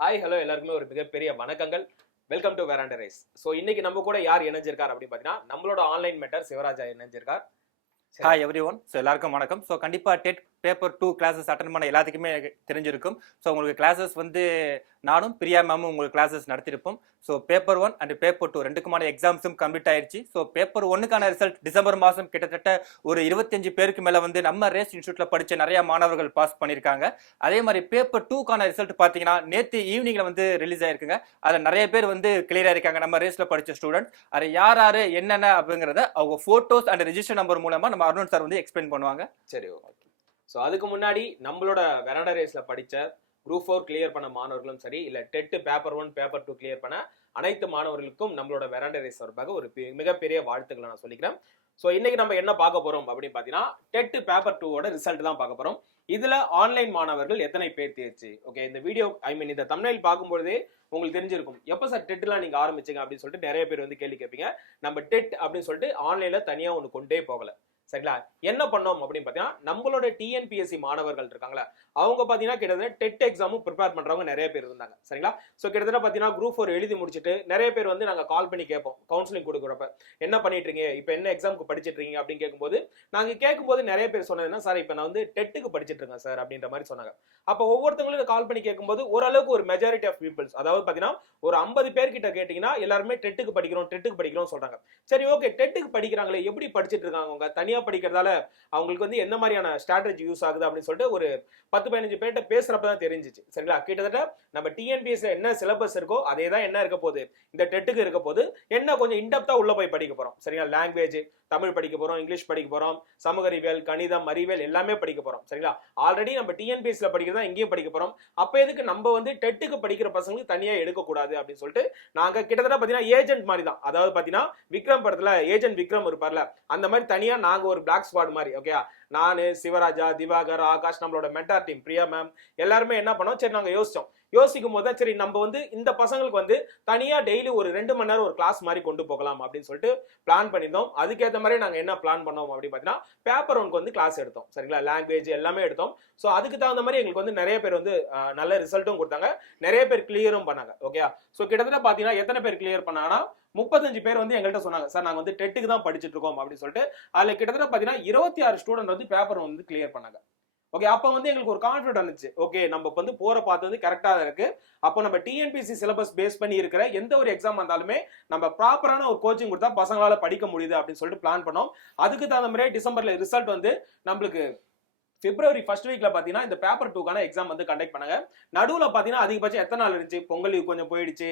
Hi hello எல்லாருக்குமே ஒரு மிகப்பெரிய வணக்கங்கள். Welcome to Veranda Race. So இன்னைக்கு நம்ம கூட யார் இணைஞ்சிருக்கார் அப்படின்னு பார்த்தீங்கன்னா நம்மளோட ஆன்லைன் மென்டர் சிவராஜா இணைஞ்சிருக்கார். Hi everyone. ஸோ எல்லாருக்கும் வணக்கம். ஸோ கண்டிப்பாக டெட் பேப்பர் 2 கிளாஸஸ் அட்டன் பண்ண எல்லாத்துக்குமே தெரிஞ்சிருக்கும். ஸோ உங்களுக்கு கிளாஸஸ் நானும் பிரியா மேமும் உங்களுக்கு கிளாஸஸ் நடத்திருப்போம். ஸோ பேப்பர் 1 அண்ட் பேப்பர் 2 ரெண்டுக்குமான எக்ஸாம்ஸும் கம்ப்ளீட் ஆயிடுச்சு. ஸோ பேப்பர் 1க்கான ரிசல்ட் டிசம்பர் மாதம் கிட்டத்தட்ட ஒரு 25 பேருக்கு மேலே நம்ம ரேஸ் இன்ஸ்டியூட்ல படித்த நிறைய மாணவர்கள் பாஸ் பண்ணியிருக்காங்க. அதே மாதிரி பேப்பர் 2க்கான ரிசல்ட் பார்த்தீங்கன்னா நேற்று ஈவினிங்ல ரிலீஸ் ஆயிருக்குங்க. அதில் நிறைய பேர் கிளியர் ஆயிருக்காங்க நம்ம ரேஸ்ல படித்த ஸ்டூடெண்ட்ஸ். அது யார் யார் என்னென்ன அப்படிங்கிறத அவங்க ஃபோட்டோஸ் அண்ட் ரெஜிஸ்டர் நம்பர் மூலமா நம்ம அருண் சார் எக்ஸ்பிளைன் பண்ணுவாங்க. சரி, ஓகே. ஸோ அதுக்கு முன்னாடி நம்மளோட வெராண்டா ரேஸ்ல படித்த குரூப் 4 கிளியர் பண்ண மாணவர்களும் சரி, இல்லை டெட் பேப்பர் 1 பேப்பர் 2 கிளியர் பண்ண அனைத்து மாணவர்களுக்கும் நம்மளோட வெராண்டா ரேஸ் சார்பாக ஒரு மிகப்பெரிய வாழ்த்துக்களை நான் சொல்லிக்கிறேன். ஸோ இன்னைக்கு நம்ம என்ன பார்க்க போறோம் அப்படின்னு பார்த்தீங்கன்னா டெட் பேப்பர் 2ஓட ரிசல்ட் தான் பார்க்க போறோம். இதுல ஆன்லைன் மாணவர்கள் எத்தனை பேர் தேர்ச்சி. ஓகே, இந்த வீடியோ இந்த தம்ப்நெயில் பார்க்கும்போதே உங்களுக்கு தெரிஞ்சிருக்கும் எப்போ சார் டெட்லாம் நீங்க ஆரம்பிச்சீங்க அப்படின்னு சொல்லிட்டு நிறைய பேர் கேள்வி கேட்பீங்க. நம்ம டெட் அப்படின்னு சொல்லிட்டு ஆன்லைன்ல தனியா ஒன்று கொண்டே போகல. சரிங்களா, என்ன பண்ணோம் அப்படின்னு பார்த்தீங்கன்னா நம்மளோட டிஎன்பிஎஸ்சி மாணவர்கள் இருக்காங்களா, அவங்க பார்த்தீங்கன்னா கிட்டத்தட்ட டெட் எக்ஸாமும் ப்ரிப்பேர் பண்றவங்க நிறைய பேர் இருந்தாங்க. சரிங்களா, ஸோ கிட்டத்தட்ட பார்த்தீங்கன்னா குரூப் 4 எழுதி முடிச்சுட்டு நிறைய பேர் நாங்கள் கால் பண்ணி கேட்போம் கவுன்சிலிங் கொடுக்குறப்ப என்ன பண்ணிட்டு இருக்கீங்க, இப்போ என்ன எக்ஸாமுக்கு படிச்சுட்டு இருக்கீங்க அப்படின்னு கேட்கும்போது நாங்கள் கேட்கும்போது நிறைய பேர் சொன்னதுன்னா சார் இப்போ நான் டெட்டுக்கு படிச்சுட்டு இருக்கேன் சார் அப்படின்ற மாதிரி சொன்னாங்க. அப்போ ஒவ்வொருத்தவங்களும் கால் பண்ணி கேட்கும்போது ஓரளவுக்கு ஒரு மெஜாரிட்டி ஆஃப் பீப்புள்ஸ், அதாவது பார்த்தீங்கன்னா ஒரு 50 பேர்கிட்ட கேட்டீங்கன்னா எல்லாருமே டெட்டுக்கு படிக்கிறோம் சொல்றாங்க. சரி, ஓகே, டெட்டுக்கு படிக்கிறாங்களே எப்படி படிச்சுட்டு இருக்காங்க, அவங்க தனியா படிக்கிறதால அவங்களுக்கு என்ன மாதிரியான ஸ்ட்ராட்டஜி யூஸ் ஆகுது அப்படின்னு சொல்லிட்டு ஒரு 10-15 பேர்கிட்ட பேசுறப்பதான் தெரிஞ்சிச்சு. சரிங்களா, கிட்டத்தட்ட நம்ம டிஎன்பிஎஸ்சி என்ன சிலபஸ் இருக்கோ அதே தான் என்ன இருக்க போகுது இந்த டெட்டுக்கு இருக்க போது. என்ன கொஞ்சம் இன்டெப்தா உள்ள போய் படிக்க போறோம். சரிங்களா, லாங்குவேஜ் தமிழ் படிக்க போறோம், இங்கிலீஷ் படிக்க போறோம், சமூக அறிவியல், கணிதம், அறிவியல் எல்லாமே படிக்க போறோம். சரிங்களா, ஆல்ரெடி நம்ம டிஎன்பிஎஸ்சில படிக்கிறதா இங்கேயும் படிக்க போறோம். அப்ப எதுக்கு நம்ம டெட்டுக்கு படிக்கிற பசங்களுக்கு தனியா எடுக்க கூடாது அப்படின்னு சொல்லிட்டு நாங்க கிட்டத்தட்ட பாத்தீங்கன்னா ஏஜென்ட் மாதிரி தான், அதாவது பாத்தீங்கன்னா விக்ரம் படத்துல ஏஜென்ட் விக்ரம் இருப்பார்ல அந்த மாதிரி தனியா நாங்க ஒரு பிளாக் ஸ்குவாட் மாதிரி. ஓகே, நானு, சிவராஜா, திவாகர், ஆகாஷ், நம்மளோட மென்டார் டீம் பிரியா மேம் எல்லாருமே என்ன பண்ணோம், சரி நாங்க யோசிக்கும் போது சரி நம்ம இந்த பசங்களுக்கு தனியா டெய்லி ஒரு 2 மணி நேரம் ஒரு கிளாஸ் மாதிரி கொண்டு போகலாம் அப்படின்னு சொல்லிட்டு பிளான் பண்ணியிருந்தோம். அதுக்கேற்ற மாதிரி நாங்க என்ன பிளான் பண்ணோம் அப்படின்னு பாத்தீங்கன்னா பேப்பர் 1க்கு கிளாஸ் எடுத்தோம். சரிங்களா, லாங்குவேஜ் எல்லாமே எடுத்தோம். ஸோ அதுக்கு தகுந்த மாதிரி எங்களுக்கு நிறைய பேர் நல்ல ரிசல்ட்டும் கொடுத்தாங்க, நிறைய பேர் கிளியரும் பண்ணாங்க. ஓகே, ஸோ கிட்டத்தட்ட பாத்தீங்கன்னா எத்தனை பேர் கிளியர் பண்ணாங்கன்னா 35 பேர் எங்கள்கிட்ட சொன்னாங்க சார் நாங்க டெட்டுக்கு தான் படிச்சுட்டு இருக்கோம் அப்படின்னு சொல்லிட்டு. அதுல கிட்டத்தட்ட பாத்தீங்கன்னா 26 ஸ்டூடெண்ட் பேப்பர் கிளியர் பண்ணாங்க. ஓகே, அப்ப எங்களுக்கு ஒரு கான்ஃபிடன்ஸ் இருந்துச்சு. ஓகே, நம்ம போற பார்த்தது கரெக்டா இருக்கு. அப்போ நம்ம டிஎன்பிஎஸ்சி சிலபஸ் பேஸ் பண்ணி இருக்கிற எந்த ஒரு எக்ஸாம் வந்தாலுமே நம்ம ப்ராப்பரான ஒரு கோச்சிங் கொடுத்தா பசங்களால படிக்க முடியுது அப்படின்னு சொல்லிட்டு பிளான் பண்ணோம். அதுக்கு தகுந்த மாதிரி டிசம்பர்ல ரிசல்ட் நம்மளுக்கு பிப்ரவரி ஃபர்ஸ்ட் வீக்ல பாத்தீங்கன்னா இந்த பேப்பர் 2க்கான எக்ஸாம் கண்டக்ட் பண்ணாங்க. நடுவுல பாத்தீங்கன்னா அதிகபட்சம் எத்தனை நாள் இருந்துச்சு, பொங்கல் கொஞ்சம் போயிடுச்சு,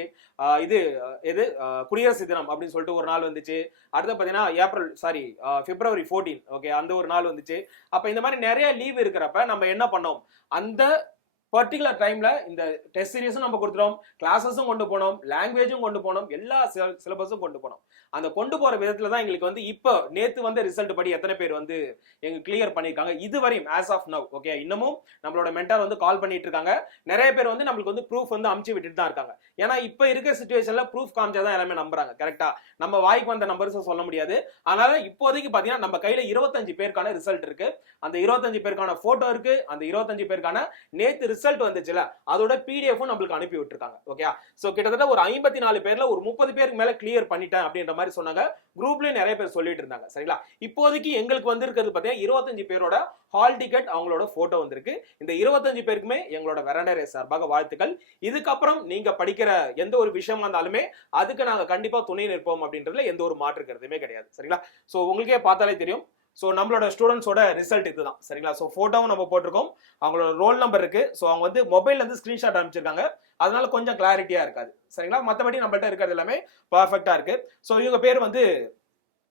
குடியரசு தினம் அப்படின்னு சொல்லிட்டு ஒரு நாள் வந்துச்சு. அடுத்து பாத்தீங்கன்னா பிப்ரவரி 14, ஓகே, அந்த ஒரு நாள் வந்துச்சு. அப்ப இந்த மாதிரி நிறைய லீவ் இருக்கிறப்ப நம்ம என்ன பண்ணோம், அந்த பர்டிகுலர் டைம்ல இந்த டெஸ்ட் சீரிஸும் நம்ம கொடுத்துறோம், கிளாஸஸும் கொண்டு போனோம், லாங்குவேஜும் கொண்டு போனோம், எல்லா சிலபஸும் கொண்டு போனோம். அந்த கொண்டு போற விதத்துல தான் எங்களுக்கு இப்போ நேத்து ரிசல்ட் படி எத்தனை பேர் எங்க கிளியர் பண்ணிருக்காங்க இதுவரையும் ஆஸ் ஆஃப் நவ். ஓகே, இன்னமும் நம்மளோட மென்டார் கால் பண்ணிட்டு இருக்காங்க. நிறைய பேர் நம்மளுக்கு ப்ரூஃப் அமுச்சு விட்டுட்டு தான் இருக்காங்க. ஏன்னா இப்ப இருக்க சிச்சுவேஷன்ல ப்ரூஃப் காமிச்சாதான் எல்லாமே நம்புறாங்க. கரெக்டா, நம்ம வாய்க்கு வந்த நம்பர்ஸும் சொல்ல முடியாது. அதனால இப்போதைக்கு பாத்தீங்கன்னா நம்ம கையில 25 பேருக்கான ரிசல்ட் இருக்கு. அந்த 25 பேருக்கான போட்டோ இருக்கு. அந்த 25 பேருக்கான நேத்து ரிசல்ட் வந்துச்சுல அதோட பிடிஎஃப் நம்மளுக்கு அனுப்பி விட்டுருக்காங்க. ஓகே, சோ கிட்டத்தட்ட ஒரு 54 பேர்ல ஒரு 30 பேருக்கு மேல கிளியர் பண்ணிட்டேன் அப்படின்ற மாதிரி சொன்னாங்க. குரூப்லயே நிறைய பேர் சொல்லிட்டு இருந்தாங்க. சரிங்களா, இப்போதைக்கு எங்களுக்கு இருக்கிறது பாத்தீங்கன்னா 25 பேரோட ஹால் டிக்கெட் அவங்களோட போட்டோ வந்திருக்கு. இந்த 25 பேருக்குமே எங்களோட வெராண்டா ரேஸ் சார்பாக வாழ்த்துக்கள். இதுக்கப்புறம் நீங்க படிக்கிற எந்த ஒரு விஷயமா இருந்தாலுமே அதுக்கு நாங்க கண்டிப்பா துணை நிற்போம் அப்படின்றதுல எந்த ஒரு மாற்று கருத்துமே கிடையாது. சரிங்களா, சோ உங்களுக்கே பார்த்தாலே தெரியும். ஸோ நம்மளோட ஸ்டூடெண்ட்ஸோட ரிசல்ட் இதுதான். சரிங்களா, ஸோ ஃபோட்டோவும் நம்ம போட்டிருக்கோம், அவங்களோட ரோல் நம்பர் இருக்கு. ஸோ அவங்க மொபைல்ல ஸ்கிரீன்ஷாட் அனுப்பிச்சிருக்காங்க, அதனால கொஞ்சம் கிளாரிட்டியா இருக்காது. சரிங்களா, மற்றபடி நம்மள்ட்ட இருக்கிறது எல்லாமே பர்ஃபெக்டா இருக்கு. ஸோ இவங்க பேர்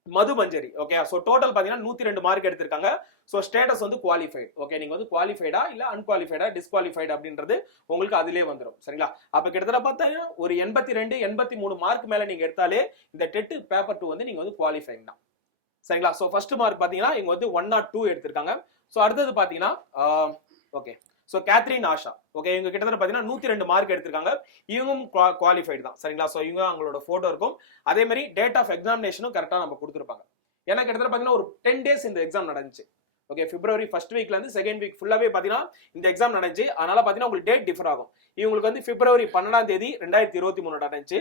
மது மஞ்சரி. ஓகே, ஸோ டோட்டல் பார்த்தீங்கன்னா 102 மார்க் எடுத்திருக்காங்க. So status qualified. ஓகே, நீங்க குவாலிஃபைடா இல்ல அன்குவாலிஃபைடா டிஸ்குவாலிஃபைட் அப்படின்றது உங்களுக்கு அதிலே வந்துடும். சரிங்களா, அப்ப கிட்டத்தட்ட பார்த்தா ஒரு 82 83 மார்க் மேல நீங்க எடுத்தாலே இந்த டெட் பேப்பர் 2 நீங்க குவாலிஃபைங் தான். சரிங்களா, சோ ஃபர்ஸ்ட் மார்க் பாத்தீங்கன்னா இவங்க 102 எடுத்திருக்காங்க. சோ அடுத்தது பாத்தீங்கன்னா okay, so Catherine Asha. Okay, இவங்க கிட்டத்தட்ட பாத்தீங்கன்னா 102 மார்க் எடுத்திருக்காங்க. இவங்களும் குவாலிஃபைட் தான். சரிங்களா, சோ இவங்க அவங்களோட போட்டோ இருக்கும். அதே மாதிரி டேட் ஆஃப் எக்ஸாமினேஷனும் கரெக்டா நம்ம கொடுத்துருப்பாங்க. ஏன்னா கிட்டத்தட்ட பாத்தீங்கன்னா ஒரு 10 days இந்த எக்ஸாம் நடந்துச்சு. ஓகே, பிப்ரவரி ஃபர்ஸ்ட் வீக்ல இருந்து செகண்ட் வீக் ஃபுல்லாவே பாத்தீங்கன்னா இந்த எக்ஸாம் நடந்துச்சு. அதனால பாத்தீங்கன்னா உங்களுக்கு டேட் டிஃபர் ஆகும். இவங்களுக்கு வந்து பிப்ரவரி 12ஆம் தேதி 2023 நடந்துச்சு.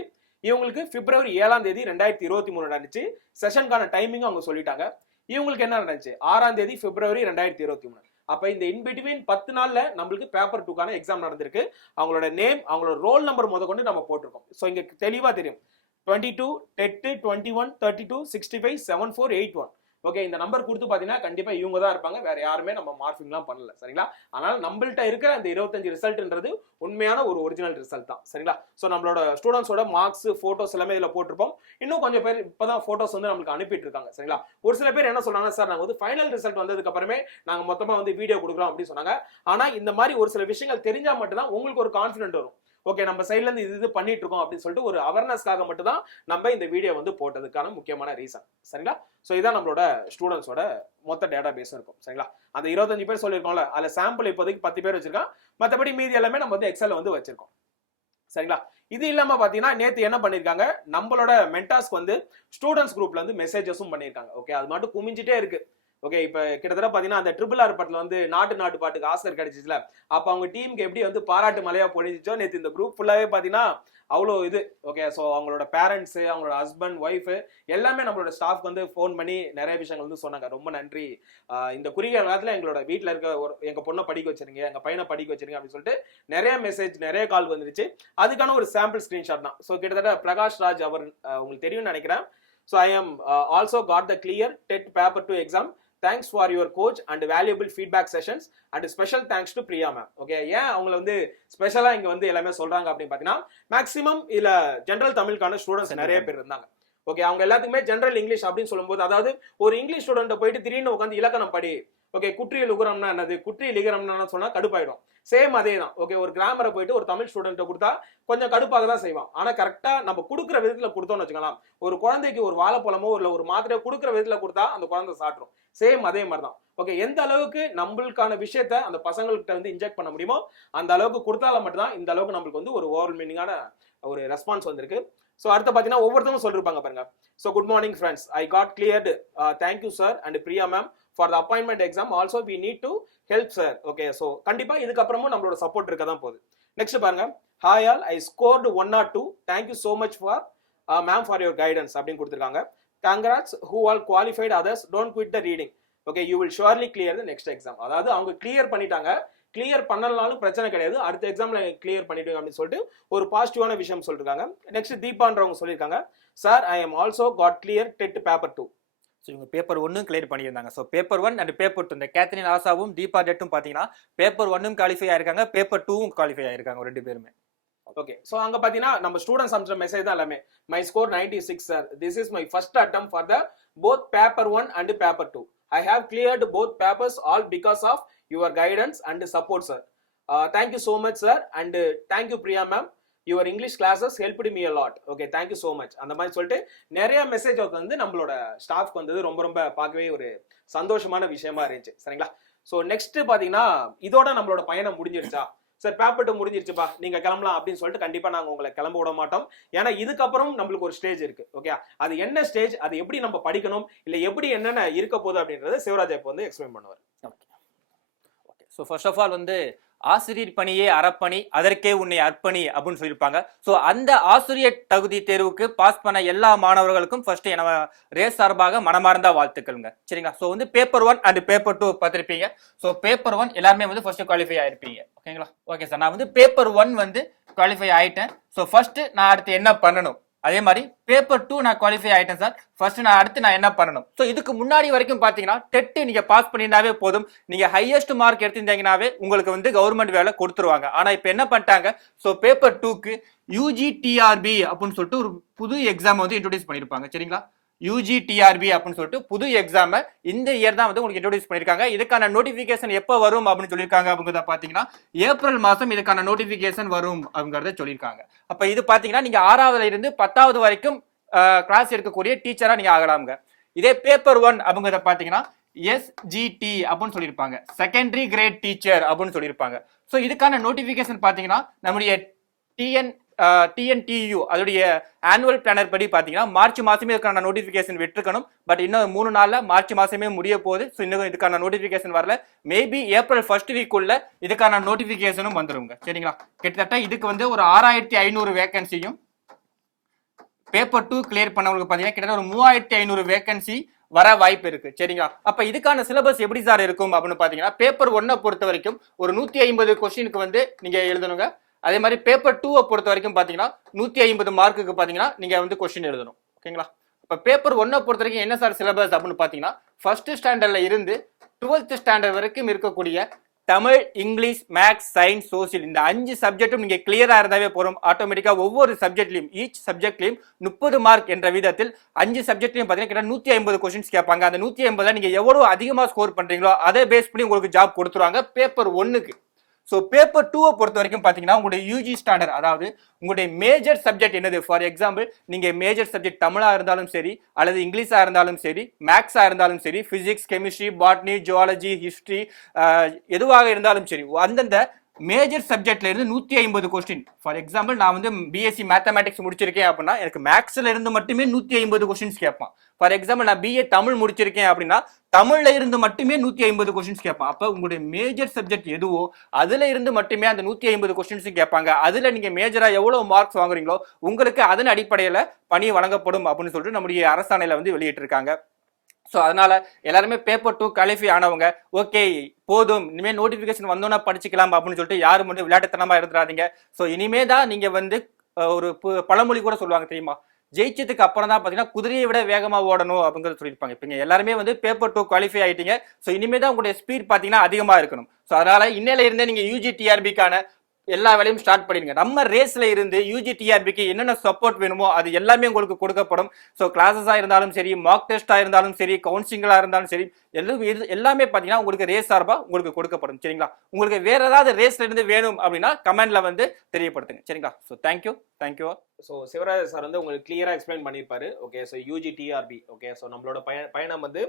இவங்களுக்கு பிப்ரவரி 7ஆம் தேதி 2023 நடந்துச்சு. செஷனுக்கான டைமிங் அவங்க சொல்லிட்டாங்க. இவங்களுக்கு என்ன நடந்துச்சு 6ஆம் தேதி பிப்ரவரி 2023. அப்ப இந்த இன்பிட்வீன் 10 நாள்ல நம்மளுக்கு பேப்பர் 2க்கான எக்ஸாம் நடந்திருக்கு. அவங்களோட நேம், அவங்களோட ரோல் நம்பர் முதற்கொண்டு நம்ம போட்டிருக்கோம். ஸோ இங்க தெளிவா தெரியும் 22 TET 21 32 65 7481. ஓகே, இந்த நம்பர் கொடுத்து பாத்தீங்கன்னா கண்டிப்பா இவங்க தான் இருப்பாங்க, வேற யாருமே நம்ம மார்பிங்லாம் பண்ணல. சரிங்களா? அதனால நம்மள்ட்ட இருக்கிற அந்த 25 ரிசல்ட்ன்றது உண்மையான ஒரு ஒரிஜினல் ரிசல்ட் தான். சரிங்களா? ஸோ நம்மளோட ஸ்டூடெண்ட்ஸோட மார்க்ஸ், போட்டோஸ் எல்லாமே இதுல போட்டிருப்போம். இன்னும் கொஞ்சம் பேர் இப்பதான் போட்டோஸ் வந்து நமக்கு அனுப்பிட்டு இருக்காங்க. சரிங்களா? ஒரு சில பேர் என்ன சொன்னாங்க, சார் நாங்க வந்து ஃபைனல் ரிசல்ட் வந்ததுக்கு அப்புறமே நாங்க மொத்தமா வந்து வீடியோ கொடுக்குறோம் அப்படின்னு சொன்னாங்க. ஆனா இந்த மாதிரி ஒரு சில விஷயங்கள் தெரிஞ்சா மட்டும் தான் உங்களுக்கு ஒரு கான்ஃபிடென்ட் வரும். ஓகே, நம்ம சைட்ல இருந்து இது பண்ணிட்டு இருக்கோம் அப்படின்னு சொல்லிட்டு ஒரு அவேர்னஸ்க்காக மட்டும் தான் நம்ம இந்த வீடியோ வந்து போட்டதுக்கான முக்கியமான ரீசன். சரிங்களா? ஸோ இதான் நம்மளோட ஸ்டூடெண்ட்ஸோட மொத்த டேட்டா பேஸ் இருக்கும். சரிங்களா? அந்த 25 பேர் சொல்லியிருக்கோம்ல, அதுல சாம்பிள் இப்போதைக்கு 10 பேர் வச்சிருக்கோம். மற்றபடி மீதி எல்லாமே நம்ம வந்து எக்ஸல் வந்து வச்சிருக்கோம். சரிங்களா? இது இல்லாம பாத்தீங்கன்னா நேத்து என்ன பண்ணிருக்காங்க, நம்மளோட மென்டாஸ்க்கு வந்து ஸ்டூடெண்ட்ஸ் குரூப்ல வந்து மெசேஜஸும் பண்ணிருக்காங்க. ஓகே, அது மட்டும் குமிஞ்சிட்டே இருக்கு. ஓகே, இப்ப கிட்டத்தட்ட பாத்தீங்கன்னா அந்த RRR படத்துல வந்து நாட்டு பாட்டுக்கு ஆஸ்கர் கிடைச்சிச்சுல, அப்ப அவங்க டீமுக்கு எப்படி வந்து பாராட்டு மலையா பொழிஞ்சிச்சோ, நேத்து இந்த குரூப் ஃபுல்லாவே பாத்தீங்கன்னா அவ்வளோ இது. ஓகே, ஸோ அவங்களோட பேரண்ட்ஸ், அவங்களோட ஹஸ்பண்ட், ஒய்ஃப் எல்லாமே நம்மளோட ஸ்டாஃப்க்கு வந்து ஃபோன் பண்ணி நிறைய விஷயங்கள் வந்து சொன்னாங்க. ரொம்ப நன்றி, இந்த குறுகிய காலத்துல எங்களோட வீட்டில் இருக்க எங்க பொண்ணை படிக்க வச்சிருங்க, எங்க பையனை படிக்க வச்சிருங்க அப்படின்னு சொல்லிட்டு நிறைய மெசேஜ், நிறைய கால் வந்துருச்சு. அதுக்கான ஒரு சாம்பிள் ஸ்கிரீன்ஷாட் தான். ஸோ கிட்டத்தட்ட பிரகாஷ் ராஜ் அவர் உங்களுக்கு தெரியும்னு நினைக்கிறேன். So I am also got the clear TET paper 2 exam. Thanks for your coach and valuable feedback sessions and special thanks to Priya ma'am. Okay, ஏன் அவங்கள வந்து ஸ்பெஷலா இங்க வந்து எல்லாமே சொல்றாங்க அப்படின்னு பாத்தீங்கன்னா, மேக்ஸிமம் இல்ல ஜெனரல் தமிழுக்கான ஸ்டூடெண்ட்ஸ் நிறைய பேர் இருந்தாங்க. ஓகே, அவங்க எல்லாத்துக்குமே ஜெனரல் இங்கிலீஷ் அப்படின்னு சொல்லும்போது, அதாவது ஒரு இங்கிலீஷ் ஸ்டூடெண்ட் போயிட்டு திடீர்னு உட்காந்து இலக்கணம் படி, ஓகே குற்றியல் உகரம்னா என்னது, குற்றியல் இகரம்னா சொன்னா கடுப்பாயிடும். சேம் அதே தான். ஓகே, ஒரு கிராமரை போயிட்டு ஒரு தமிழ் ஸ்டூடெண்ட் கொடுத்தா கொஞ்சம் கடுப்பாக தான் செய்வான். ஆனா கரெக்டா நம்ம கொடுக்குற விதத்துல கொடுத்தோம்னு வச்சுக்கலாம், ஒரு குழந்தைக்கு ஒரு வாழைப்பழமோ இல்ல ஒரு மாத்திரையோ கொடுக்குற விதத்துல கொடுத்தா அந்த குழந்தை சாப்பிடும். சேம் அதே மாதிரி தான். ஓகே, எந்த அளவுக்கு நம்மளுக்கான விஷயத்த அந்த பசங்கள்கிட்ட வந்து இன்ஜெக்ட் பண்ண முடியுமோ அந்த அளவுக்கு கொடுத்தால மட்டும்தான் இந்த அளவுக்கு நம்மளுக்கு வந்து ஒரு ஓவரால் மீனிங்கான ஒரு ரெஸ்பான்ஸ் வந்திருக்கு. ஸோ அடுத்து பார்த்தீங்கன்னா ஒவ்வொருத்தவங்க சொல்லிருப்பாங்க பாருங்க. So good morning friends, I got cleared, thank you sir and Priya ma'am for the appointment exam. Also we need to help sir. Okay, so கண்டிப்பா இதுக்கப்புறமும் நம்மளோட சப்போர்ட் இருக்க தான் போகுது. நெக்ஸ்ட் பாருங்க, hi all, I scored 1 or 2, thank you so much for ma'am for your guidance அப்படின்னு கொடுத்துருக்காங்க. Congrats who all qualified others, don't quit the reading. Okay, you will surely clear the next exam. அதாவது அவங்க clear பண்ணிட்டாங்க, clear பண்ணலனாலும் பிரச்சனை கிடையாது, அடுத்த எக்ஸாம்ல clear பண்ணிடுங்க அப்படின்னு சொல்லிட்டு ஒரு பாசிட்டிவான விஷயம் சொல்லிருக்காங்க. நெக்ஸ்ட் தீபான்றவங்க சொல்லியிருக்காங்க, sir I am also got clear TET paper 2. So இவங்க பேப்பர் 1 கிளியர் பண்ணியிருந்தாங்க. ஸோ பேப்பர் 1 அண்ட் பேப்பர் 2, இந்த கேத்ரின் ஆசாவும் தீபா டெட்டும் பார்த்தீங்கன்னா பேப்பர் 1 குவாலிஃபை ஆயிருக்காங்க, பேப்பர் 2 குவாலிஃபை ஆயிருக்காங்க ரெண்டு பேருமே. ஓகே, சோ அங்க பாத்தீங்கன்னா நம்ம ஸ்டூடெண்ட்ஸ் அனுப்பிச்ச மெசேஜ் தான் எல்லாமே. My score 96 sir, this is my first attempt for the both paper 1 and paper 2. I have cleared both papers all because of your guidance and support sir. Thank you so much sir and thank you Priya ma'am, your English classes helped me a lot. Okay, thank you so much. அந்த மாதிரி சொல்லிட்டு நிறைய message வந்து நம்மளோட ஸ்டாஃப்க்கு வந்தது ரொம்ப ரொம்ப பார்க்கவே ஒரு சந்தோஷமான விஷயமா இருந்துச்சு. சரிங்களா? ஸோ நெக்ஸ்ட் பாத்தீங்கன்னா இதோட நம்மளோட பயணம் முடிஞ்சிருச்சா, சார் பேப்பர் 2 முடிஞ்சிருச்சுப்பா நீங்க கிளம்பலாம் அப்படின்னு சொல்லிட்டு கண்டிப்பா நாங்க உங்களை கிளம்ப விட மாட்டோம். ஏன்னா இதுக்கப்புறம் நம்மளுக்கு ஒரு ஸ்டேஜ் இருக்கு. ஓகே, அது என்ன ஸ்டேஜ், அது எப்படி நம்ம படிக்கணும், இல்ல எப்படி என்னென்ன இருக்க போகுது அப்படின்றத சிவராஜ் இப்போ வந்து எக்ஸ்பிளைன் பண்ணுவார். Okay, so first of all வந்து ஆசிரியர் பணியே அறப்பணி, அதற்கே உன்னை அர்ப்பணி அப்படின்னு சொல்லியிருப்பாங்க. ஸோ அந்த ஆசிரியர் தகுதி தேர்வுக்கு பாஸ் பண்ண எல்லா மாணவர்களுக்கும் ஃபர்ஸ்ட் நம்ம ரேஸ் சார்பாக மனமார்ந்த வாழ்த்துக்கள்ங்க. சரிங்களா? ஸோ வந்து பேப்பர் 1 அண்ட் பேப்பர் 2 பார்த்துருப்பீங்க. ஸோ பேப்பர் 1 எல்லாருமே வந்து ஃபர்ஸ்ட் குவாலிஃபை ஆயிருப்பீங்க. ஓகேங்களா? ஓகே சார், நான் வந்து பேப்பர் 1 வந்து குவாலிஃபை ஆயிட்டேன். ஸோ ஃபர்ஸ்ட் நான் அடுத்து என்ன பண்ணணும், அதே மாதிரி பேப்பர் 2 நான் குவாலிஃபை ஆயிட்டேன் சார், ஃபர்ஸ்ட் நான் அடுத்து நான் என்ன பண்ணணும். ஸோ இதுக்கு முன்னாடி வரைக்கும் பாத்தீங்கன்னா டெட் நீங்க பாஸ் பண்ணினாவே போதும், நீங்க ஹையஸ்ட் மார்க் எடுத்திருந்தீங்கன்னாவே உங்களுக்கு வந்து கவர்மெண்ட் வேலை கொடுத்துருவாங்க. ஆனா இப்ப என்ன பண்ணிட்டாங்க, ஸோ பேப்பர் 2க்கு UGTRB அப்படின்னு சொல்லிட்டு ஒரு புது எக்ஸாம் வந்து இன்ட்ரோடியூஸ் பண்ணிருப்பாங்க. சரிங்களா? UGTRB அப்படின்னு சொல்லிட்டு புது எக்ஸாம் இந்த இயர் தான் வந்து உங்களுக்கு இன்ட்ரோடியூஸ் பண்ணிருக்காங்க. இதுக்கான நோட்டிபிகேஷன் எப்போ வரும் அப்படின்னு சொல்லியிருக்காங்க அப்படிங்கிறத பாத்தீங்கன்னா ஏப்ரல் மாசம் இதுக்கான நோட்டிபிகேஷன் வரும் அப்படிங்கறத சொல்லியிருக்காங்க. அப்ப இது பாத்தீங்கன்னா நீங்க 6ஆவதுல இருந்து 10வது வரைக்கும் கிளாஸ் எடுக்கக்கூடிய டீச்சரா நீங்க ஆகலாம்ங்க. இதே பேப்பர் 1 அப்படிங்கறத பாத்தீங்கன்னா SGT அப்படின்னு சொல்லியிருப்பாங்க, செகண்டரி கிரேட் டீச்சர் அப்படின்னு சொல்லியிருப்பாங்க. ஸோ இதுக்கான நோட்டிபிகேஷன் பாத்தீங்கன்னா நம்முடைய டிஎன்டியு அதோடைய ஆனுவல் பிளானர் படி பார்த்தீங்கன்னா மார்ச் மாசமே இதுக்கான நோட்டிஃபிகேஷன் விட்டுருக்கணும். பட் இன்னும் 3 நாள்ல மார்ச் மாசமே முடிய போகுது. ஸோ இன்னும் இதுக்கான நோட்டிஃபிகேஷன் வரல. மேபி ஏப்ரல் ஃபர்ஸ்ட் வீக்குள்ள இதுக்கான நோட்டிஃபிகேஷனும் வந்துருங்க. சரிங்களா? கிட்டத்தட்ட இதுக்கு வந்து ஒரு 6500 வேகன்சியும் பேப்பர் 2 கிளியர் பண்ணவங்களுக்கு பார்த்தீங்கன்னா கிட்டத்தட்ட ஒரு 3500 வேகன்சி வர வாய்ப்பு இருக்கு. சரிங்களா? அப்ப இதுக்கான சிலபஸ் எப்படி சார் இருக்கும் அப்படின்னு பாத்தீங்கன்னா பேப்பர் 1 பொறுத்த வரைக்கும் ஒரு 150 கொஸ்டினுக்கு வந்து நீங்க எழுதணுங்க. அதே மாதிரி பேப்பர் 2 பொறுத்த வரைக்கும் பாத்தீங்கன்னா 150 மார்க்குக்கு பாத்தீங்கன்னா நீங்க வந்து கொஸ்டின் எழுதணும். ஓகேங்களா? இப்ப பேப்பர் 1 பொறுத்த வரைக்கும் என்ன சார் சிலபஸ் அப்படின்னு பாத்தீங்கன்னா ஃபர்ஸ்ட் ஸ்டாண்டர்ட்ல இருந்து 12th ஸ்டாண்டர்ட் வரைக்கும் இருக்கக்கூடிய Tamil, English, maths, science, social இந்த 5 சப்ஜெக்டும் நீங்க கிளியரா இருந்தாவே போறோம். ஆட்டோமேட்டிக்கா ஒவ்வொரு சப்ஜெக்ட்லயும் ஈச் சப்ஜெக்ட்லயும் 30 மார்க் என்ற விதத்தில் 5 சப்ஜெக்ட்லயும் பாத்தீங்கன்னா 150 கொஸ்டின்ஸ் கேட்பாங்க. அந்த 150 நீங்க எவ்வளவு அதிகமா ஸ்கோர் பண்றீங்களோ அதை பேஸ் பண்ணி உங்களுக்கு ஜாப் கொடுத்துருவாங்க பேப்பர் 1க்கு. ஸோ பேப்பர் 2 பொறுத்த வரைக்கும் பார்த்தீங்கன்னா உங்களுடைய யூஜி ஸ்டாண்டர்ட் அதாவது உங்களுடைய மேஜர் சப்ஜெக்ட் என்னது. ஃபார் எக்ஸாம்பிள் நீங்க மேஜர் சப்ஜெக்ட் தமிழா இருந்தாலும் சரி அல்லது இங்கிலீஷா இருந்தாலும் சரி மேக்ஸா இருந்தாலும் சரி physics, chemistry, botany, zoology, history எதுவாக இருந்தாலும் சரி அந்தந்த மேஜர் சப்ஜெக்ட்ல இருந்து 150 கொஸ்டின். ஃபார் எக்ஸாம்பிள் நான் வந்து பிஎஸ்சி மேத்தமேட்டிக்ஸ் முடிச்சிருக்கேன் அப்படின்னா எனக்கு மேக்ஸ்ல இருந்து மட்டுமே 150 கொஸ்டின்ஸ் கேட்பான். ஃபார் எக்ஸாம்பிள் நான் பிஏ தமிழ் முடிச்சிருக்கேன் அப்படின்னா தமிழ்ல இருந்து மட்டுமே 150 கொஸ்டின்ஸ் கேட்பான். அப்ப உங்களுடைய மேஜர் சப்ஜெக்ட் எதுவோ அதுல இருந்து மட்டுமே அந்த 150 கொஸ்டின்ஸ் கேட்பாங்க. அதுல நீங்க மேஜரா எவ்வளவு மார்க்ஸ் வாங்குறீங்களோ உங்களுக்கு அதன் அடிப்படையில பணி வழங்கப்படும் அப்படின்னு சொல்லிட்டு நம்முடைய அரசாணையில வந்து வெளியிட்டிருக்காங்க. ஸோ அதனால எல்லாருமே பேப்பர் 2 குவாலிஃபை ஆனவங்க ஓகே போதும் இனிமேல் நோட்டிஃபிகேஷன் வந்தோன்னா படிச்சுக்கலாம் அப்படின்னு சொல்லிட்டு யாரும் வந்து விளையாட்டுத்தனமா இருந்துடாதீங்க. ஸோ இனிமே தான் நீங்க வந்து ஒரு பழமொழி கூட சொல்லுவாங்க தெரியுமா, ஜெயிச்சதுக்கு அப்புறம் தான் பார்த்தீங்கன்னா குதிரையை விட வேகமா ஓடணும் அப்படிங்கிறது சொல்லியிருப்பாங்க. இப்போ எல்லாருமே வந்து பேப்பர் 2 குவாலிஃபை ஆயிட்டீங்க. ஸோ இனிமே தான் உங்களுடைய ஸ்பீட் பார்த்தீங்கன்னா அதிகமாக இருக்கணும். ஸோ அதனால இன்னையில இருந்தே நீங்க யூஜி டிஆர்பிக்கான எல்லா வேலையும் ஸ்டார்ட் பண்ணிடுங்க. நம்ம ரேஸ்ல இருந்து யூஜி டிஆர்பிக்கு என்னென்ன சப்போர்ட் வேணுமோ அது எல்லாமே உங்களுக்கு கொடுக்கப்படும். ஸோ கிளாஸஸா இருந்தாலும் சரி, மார்க் டெஸ்டா இருந்தாலும் சரி, கவுன்சிலிங்கா இருந்தாலும் சரி, எல்லாமே பார்த்தீங்கன்னா உங்களுக்கு ரேஸ் சார்பா உங்களுக்கு கொடுக்கப்படும். சரிங்களா? உங்களுக்கு வேற ஏதாவது ரேஸ்ல இருந்து வேணும் அப்படின்னா கமெண்ட்ல வந்து தெரியப்படுத்துங்க. சரிங்களா? So thank you. So Sivaraj sir வந்து உங்களுக்கு கிளியரா எக்ஸ்பிளைன் பண்ணியிருப்பாரு. Okay, so UG TRB okay, so நம்மளோட பயணம் வந்து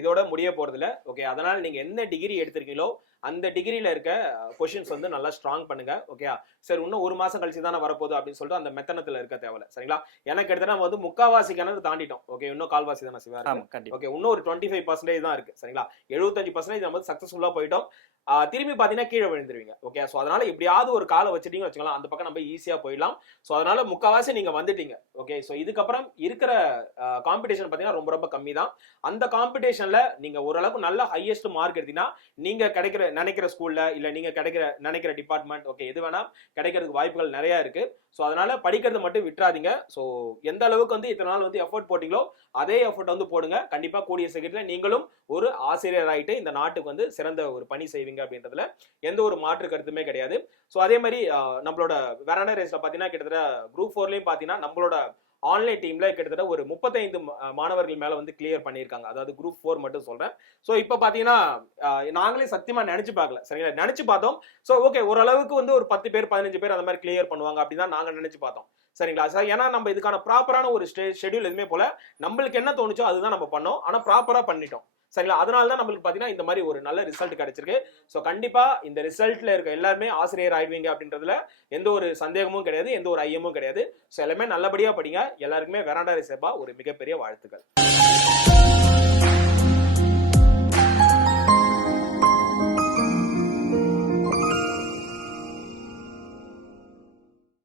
இதோட முடிய போறதுல. ஓகே, அதனால நீங்க என்ன டிகிரி எடுத்திருக்கீங்களோ அந்த டிகிரியில இருக்க கொஸ்டின்ஸ் வந்து நல்லா ஸ்ட்ராங் பண்ணுங்க. ஓகே சார், இன்னும் 1 மாசம் கழிச்சு தானே வரப்போகுது அப்படின்னு சொல்லிட்டு அந்த மெத்தனத்துல இருக்க தேவையில்ல. சரிங்களா? எனக்கு எடுத்தா நம்ம வந்து 3/4 கிணறு தாண்டிட்டோம். ஓகே, இன்னும் 1/4 தானே சிவா. ஓகே, இன்னும் ஒரு 25% தான் இருக்கு. சரிங்களா? 75% நம்ம சக்சஸ்ஃபுல்லா போயிட்டோம். திரும்பி பாத்தீங்கன்னா கீழே விழுந்துருவீங்க. ஓகே, ஸோ அதனால எப்படியாவது ஒரு காலை வச்சுட்டீங்க வச்சுக்கலாம், அந்த பக்கம் நம்ம ஈஸியா போயிடலாம். ஸோ அதனால 3/4 நீங்க வந்துட்டீங்க. ஓகே, ஸோ இதுக்கப்புறம் இருக்கிற காம்படிஷன் பாத்தீங்கன்னா ரொம்ப ரொம்ப கம்மி தான். அந்த காம்படிஷன்ல நீங்க ஓரளவுக்கு நல்ல ஹையஸ்ட் மார்க் எடுத்தீங்கன்னா நீங்க நினைக்கிற ஸ்கூல்ல இல்ல நீங்க நினைக்கிற டிபார்ட்மெண்ட் ஓகே எது வேணா கிடைக்கிறதுக்கு வாய்ப்புகள் நிறைய இருக்கு. ஸோ அதனால படிக்கிறத மட்டும் விட்டுறாதீங்க. ஸோ எந்த அளவுக்கு வந்து இத்தனை நாள் வந்து எஃபோர்ட் போட்டீங்களோ அதே எஃபோர்ட் வந்து போடுங்க. கண்டிப்பா கூடிய சீக்கிரத்துல நீங்களும் ஒரு ஆசிரியர் ஆயிட்டு இந்த நாட்டுக்கு வந்து சிறந்த ஒரு பணி செய்வீங்க அப்படின்றதுல எந்த ஒரு மாற்று கருத்துமே கிடையாது. ஸோ அதே மாதிரி நம்மளோட வெராண்டா ரேஸ்ல பாத்தீங்கன்னா கிட்டத்தட்ட குரூப் 4லயும் பாத்தீங்கன்னா நம்மளோட ஆன்லைன் டீம்ல கிட்டத்தட்ட ஒரு 35 மாணவர்கள் மேல வந்து கிளியர் பண்ணியிருக்காங்க. அதாவது குரூப் 4 மட்டும் சொல்றேன். ஸோ இப்போ பாத்தீங்கன்னா நாங்களே சத்தியமா நினைச்சு பார்க்கல. சரிங்களா? நினைச்சு பார்த்தோம். ஸோ ஓகே ஓரளவுக்கு வந்து ஒரு 10 பேர் 15 பேர் அந்த மாதிரி கிளியர் பண்ணுவாங்க அப்படின்னு தான் நாங்க நினைச்சு பார்த்தோம். சரிங்களா? சார் ஏன்னா நம்ம இதுக்கான ப்ராப்பரான ஒரு ஷெட்யூல் எதுவுமே போல நம்மளுக்கு என்ன தோணுச்சோ அதுதான் நம்ம பண்ணோம். ஆனா ப்ராப்பரா பண்ணிட்டோம். சரிங்களா? அதனால தான் நம்மளுக்கு பாத்தீங்கன்னா இந்த மாதிரி ஒரு நல்ல ரிசல்ட் கிடைச்சிருக்கு. ஸோ கண்டிப்பா இந்த ரிசல்ட்ல இருக்க எல்லாருமே ஆசிரியர் ஆயிடுவீங்க அப்படின்றதுல எந்த ஒரு சந்தேகமும் கிடையாது, எந்த ஒரு ஐயமும் கிடையாது. ஸோ எல்லாமே நல்லபடியா படிங்க. எல்லாருக்குமே வெராண்டா ரேஸ் ஒரு மிகப்பெரிய வாழ்த்துக்கள்.